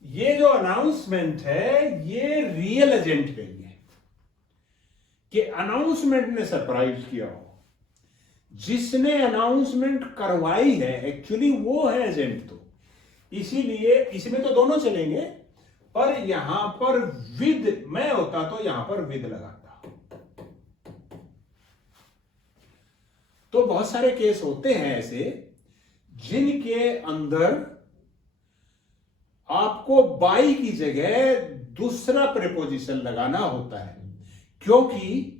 ये जो अनाउंसमेंट है ये रियल एजेंट नहीं है, कि अनाउंसमेंट ने सरप्राइज किया हो। जिसने अनाउंसमेंट करवाई है एक्चुअली वो है एजेंट। तो इसीलिए इसमें तो दोनों चलेंगे, पर यहां पर विद मैं होता तो यहां पर विद लगाता। तो बहुत सारे केस होते हैं ऐसे जिनके अंदर आपको बाई की जगह दूसरा प्रेपोजिशन लगाना होता है, क्योंकि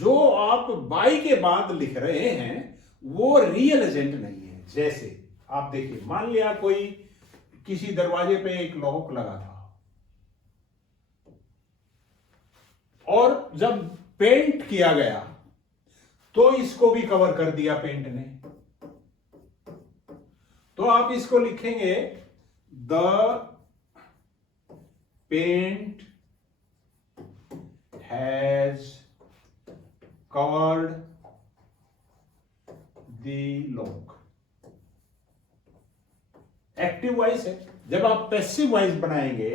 जो आप बाई के बाद लिख रहे हैं वो रियल एजेंट नहीं है। जैसे आप देखिए, मान लिया कोई किसी दरवाजे पे एक लॉक लगा था और जब पेंट किया गया तो इसको भी कवर कर दिया पेंट ने, तो आप इसको लिखेंगे the paint has covered the lock. Active voice है। जब आप पैसिव वॉइस बनाएंगे,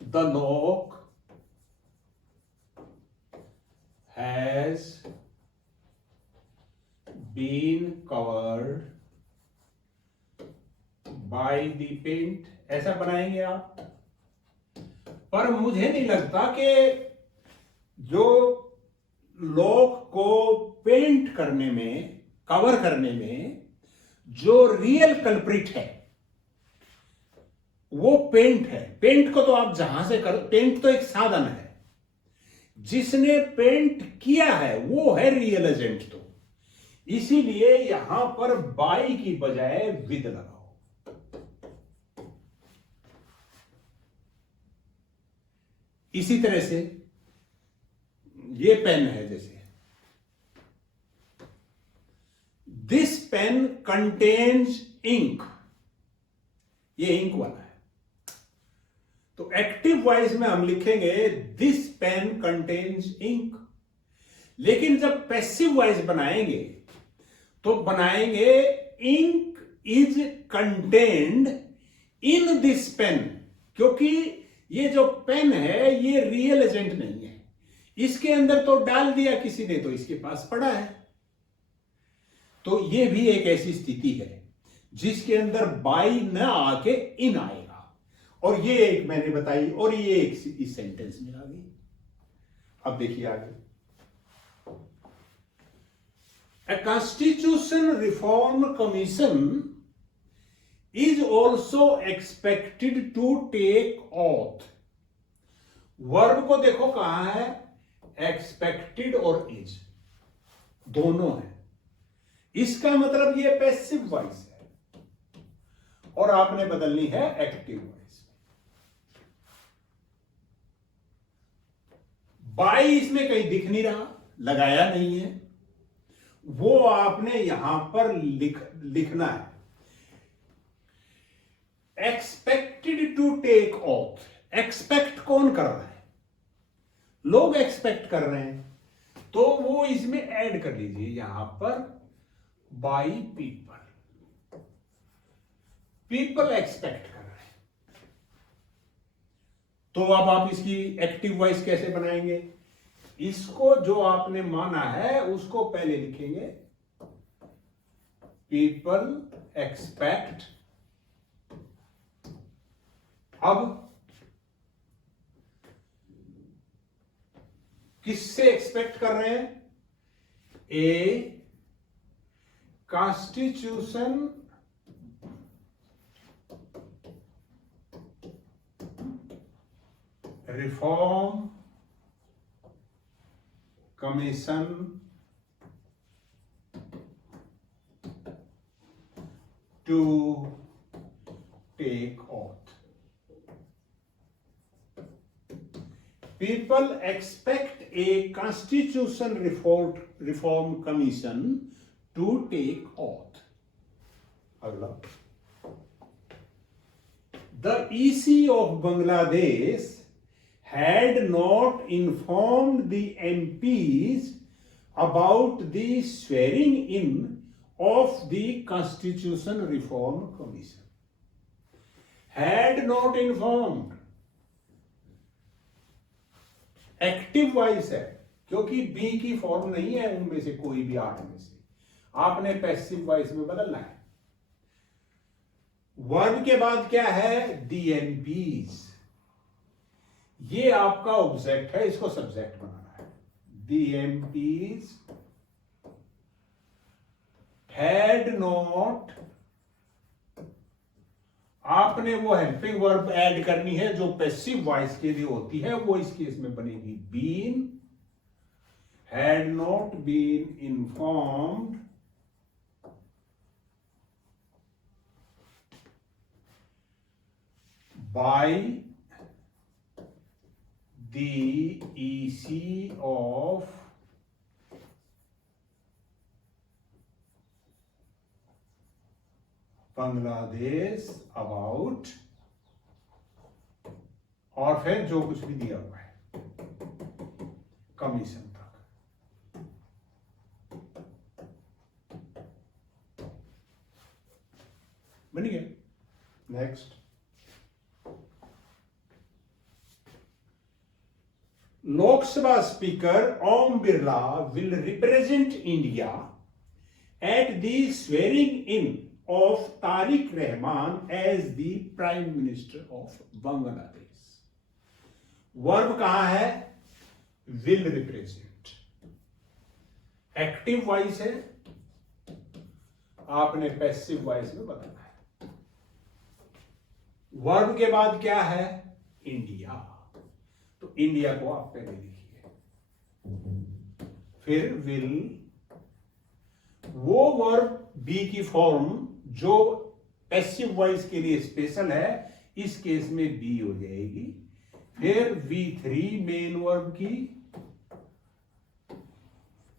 the lock has been covered by the paint, ऐसा बनाएंगे आप। पर मुझे नहीं लगता कि जो लॉक को पेंट करने में, कवर करने में जो रियल कल्प्रिट है वो पेंट है। पेंट को तो आप जहां से कर, पेंट तो एक साधन है, जिसने पेंट किया है वो है रियल एजेंट। तो इसीलिए यहां पर बाई की बजाय विद लगाओ। इसी तरह से ये पेन है, जैसे दिस पेन कंटेन्स इंक, ये इंक वाला है। तो एक्टिव वॉइस में हम लिखेंगे दिस पेन कंटेन्स इंक। लेकिन जब पैसिव वॉइस बनाएंगे तो बनाएंगे ink is contained in this pen, क्योंकि ये जो पेन है ये रियल एजेंट नहीं है। इसके अंदर तो डाल दिया किसी ने, तो इसके पास पड़ा है। तो ये भी एक ऐसी स्थिति है जिसके अंदर बाई न आके इन आएगा। और ये एक मैंने बताई, और ये एक इस सेंटेंस में आ गई। अब देखिए आगे, A Constitution Reform Commission is also expected to take oath. Verb को देखो कहां है, एक्सपेक्टेड और इज दोनों है। इसका मतलब ये पैसिव वॉइस है और आपने बदलनी है एक्टिव वॉइस। बाई इसमें कहीं दिख नहीं रहा, लगाया नहीं है, वो आपने यहां पर लिखना है। Expected to take oath. Expect कौन कर रहा है? लोग एक्सपेक्ट कर रहे हैं, तो वो इसमें ऐड कर लीजिए यहां पर बाई पीपल। पीपल एक्सपेक्ट कर रहे हैं। तो अब आप इसकी एक्टिव वॉइस कैसे बनाएंगे? इसको जो आपने माना है उसको पहले लिखेंगे पीपल एक्सपेक्ट। अब किससे एक्सपेक्ट कर रहे हैं? A constitution reform commission to take oath. People expect a constitution reform commission to take oath. अगला, the EC of Bangladesh had not informed the MPs about the swearing in of the Constitution Reform Commission. Had not informed. Active voice है क्योंकि B की form नहीं है उनमें से कोई भी 8 में से, आपने पैसिव वॉइस में बदलना है। वर्ब के बाद क्या है? दी एमपीज, ये आपका ऑब्जेक्ट है, इसको सब्जेक्ट बनाना है। दी एमपीज हैड नॉट, आपने वो हेल्पिंग वर्ब ऐड करनी है जो पैसिव वॉइस के लिए होती है, वो इस केस में बनेगी been, had not been informed by the EC of Bangladesh about, और फिर जो कुछ भी दिया हुआ है कमीशन तक। बन गया। Next, Lok Sabha speaker Om Birla will represent India at the swearing in of Tariq Rahman as the Prime Minister of Bangladesh. Verb कहां है? will represent, एक्टिव वॉइस है, आपने पैसिव वॉइस में बदलना है। वर्ब के बाद क्या है? इंडिया, तो इंडिया को आप पहले लिखिए, फिर विल, वो वर्ब बी की फॉर्म जो पैसिव वॉइस के लिए स्पेशल है, इस केस में बी हो जाएगी। फिर V3 मेन वर्ब की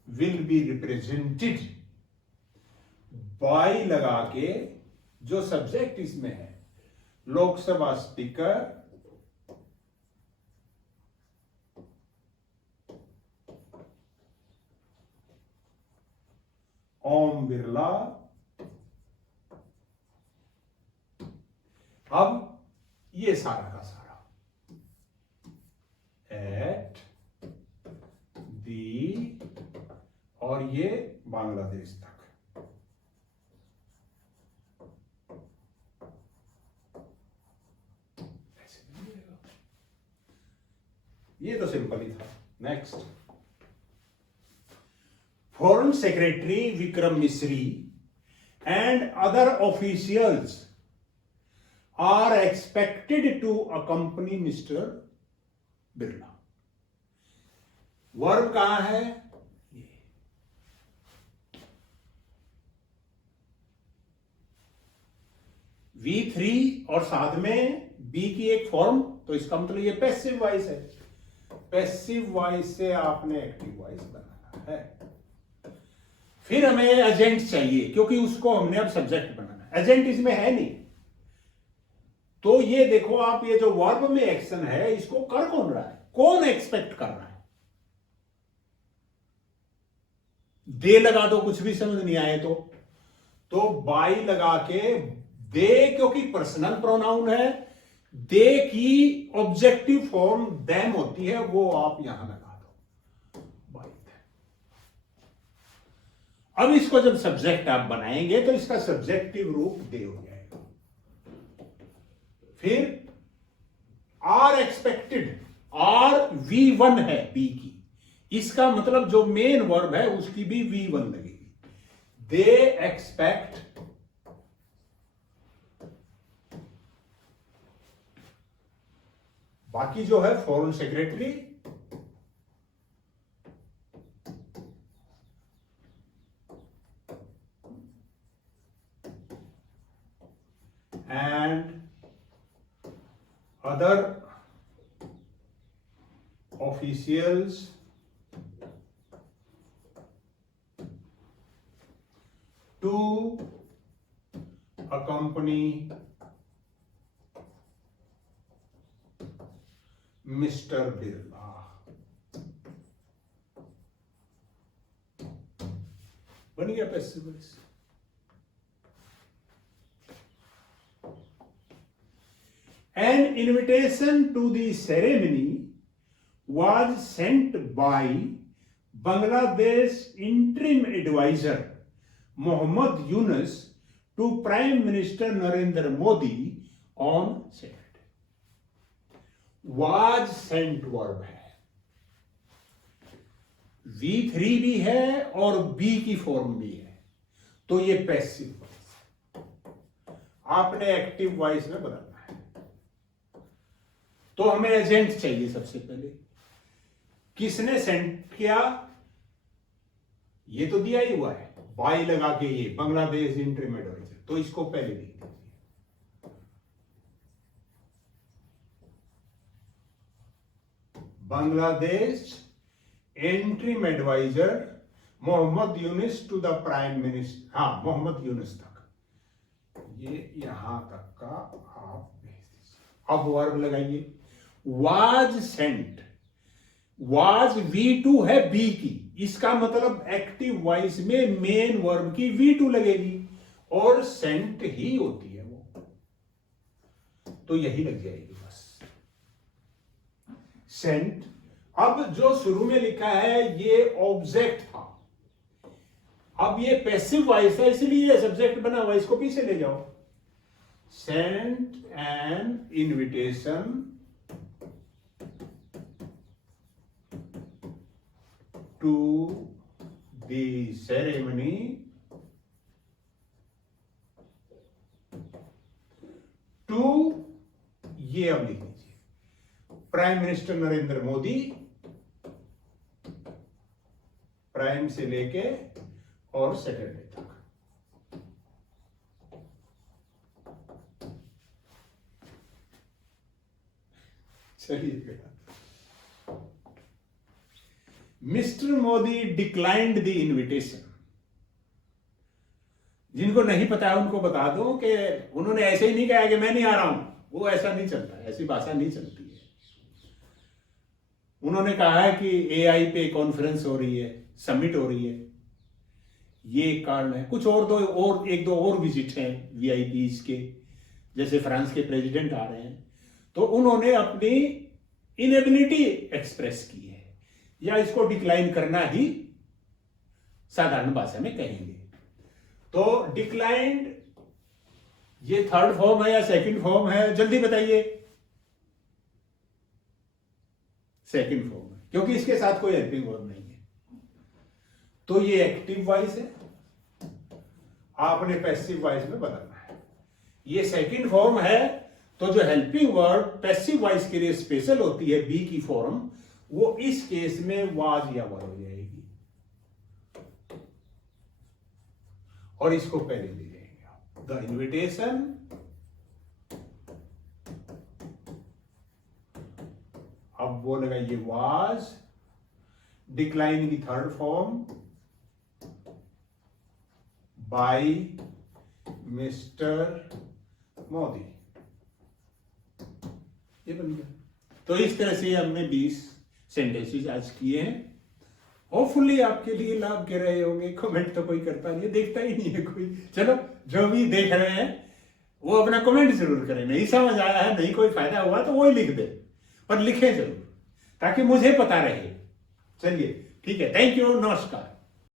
विल बी रिप्रेजेंटेड बाय लगा के, जो सब्जेक्ट इसमें है लोकसभा स्पीकर ओम बिरला। अब ये सारा का सारा एट दी, और ये बांग्लादेश तक, ऐसे नहीं मिलेगा। ये तो सिंपल ही था। नेक्स्ट, फॉरेन सेक्रेटरी विक्रम मिश्री and other officials are expected to accompany Mr. Birla. Verb कहां है? ये V3 और साथ में बी की एक फॉर्म, तो इसका मतलब ये पैसिव वॉइस है। पैसिव वॉइस से आपने एक्टिव वॉइस बनाना है। फिर हमें एजेंट चाहिए क्योंकि उसको हमने अब सब्जेक्ट बनाना है, एजेंट इसमें है नहीं। तो ये देखो आप, ये जो वर्ब में एक्शन है इसको कर कौन रहा है? कौन एक्सपेक्ट कर रहा है? दे लगा दो, कुछ भी समझ नहीं आए तो बाई लगा के, दे क्योंकि पर्सनल प्रोनाउन है, दे की ऑब्जेक्टिव फॉर्म देम होती है, वो आप यहां लगा दो बाई। अब इसको जब सब्जेक्ट आप बनाएंगे तो इसका सब्जेक्टिव रूप दे हो जाएगा। फिर आर एक्सपेक्टेड, आर V1 है बी की, इसका मतलब जो मेन वर्ब है उसकी भी V1 लगेगी। दे एक्सपेक्ट बाकी जो है foreign secretary and other officials to accompany Mr. Birla। बन गया passive voice. An invitation to the ceremony was sent by Bangladesh interim advisor Mohammad Yunus to Prime Minister Narendra Modi on Saturday. Was sent verb है, V3 भी है और B की form भी है, तो ये पैसिव वॉइस। आपने एक्टिव वॉइस में बदलना है, तो हमें एजेंट चाहिए। सबसे पहले किसने सेंड किया, ये तो दिया ही हुआ है, बाई लगा के, ये बांग्लादेश इंटरिम एडवाइजर, तो इसको पहले लिख दीजिए। Bangladesh interim advisor Mohammad Yunus to the prime minister, हाँ मोहम्मद यूनिस तक, ये यहां तक का आप भेज दीजिए। अब वर्ब लगाइए, वाज सेंट, वाज V2 है बी की, इसका मतलब एक्टिव वॉइस में मेन वर्ब की V2 लगेगी और सेंट ही होती है वो, तो यही लग जाएगी बस, सेंट। अब जो शुरू में लिखा है ये ऑब्जेक्ट था, अब ये पैसिव वॉइस है इसलिए सब्जेक्ट बना हुआ, इसको पीछे ले जाओ। Sent an invitation to the ceremony to, ये अब लिख लीजिए, prime minister Narendra Modi, prime से लेके और सैटरडे तक। चलिए, mister Modi declined the invitation. जिनको नहीं पता है उनको बता दो कि उन्होंने ऐसे ही नहीं कहा कि मैं नहीं आ रहा हूं, वो ऐसा नहीं चलता, ऐसी भाषा नहीं चलती है। उन्होंने कहा है कि AI पे कॉन्फ्रेंस हो रही है, समिट हो रही है, ये एक कारण है। कुछ और एक दो और विजिट हैं VIPs के, जैसे फ्रांस के प्रेसिडेंट आ रहे हैं, तो उन्होंने अपनी इनेबिलिटी एक्सप्रेस की है, या इसको डिक्लाइन करना ही साधारण भाषा में कहेंगे। तो डिक्लाइंड, ये थर्ड फॉर्म है या सेकंड फॉर्म है, जल्दी बताइए। सेकंड फॉर्म है, क्योंकि इसके साथ कोई हेल्पिंग वर्ब नहीं है, तो ये एक्टिव वॉइस है, आपने पैसिव वॉइस में बदलना है। ये सेकंड फॉर्म है, तो जो हेल्पिंग वर्ब पैसिव वॉइस के लिए स्पेशल होती है बी की फॉर्म, वो इस केस में वाज या वर हो जाएगी, और इसको पहले ले जाएंगे। द इन्विटेशन अब वो लगाइए वाज, डिक्लाइन की third form by mister Modi, ये बन गया। तो इस तरह से हमने 20 सेंटेंसेस आज किए हैं। होपफुली आपके लिए लाभ के रहे होंगे। कमेंट तो कोई करता नहीं है, देखता ही नहीं है कोई। चलो, जो भी देख रहे हैं वो अपना कमेंट जरूर करें। नहीं समझ आया है, नहीं कोई फायदा हुआ तो वो ही लिख दे, पर लिखें जरूर ताकि मुझे पता रहे। चलिए ठीक है, थैंक यू, नमस्कार।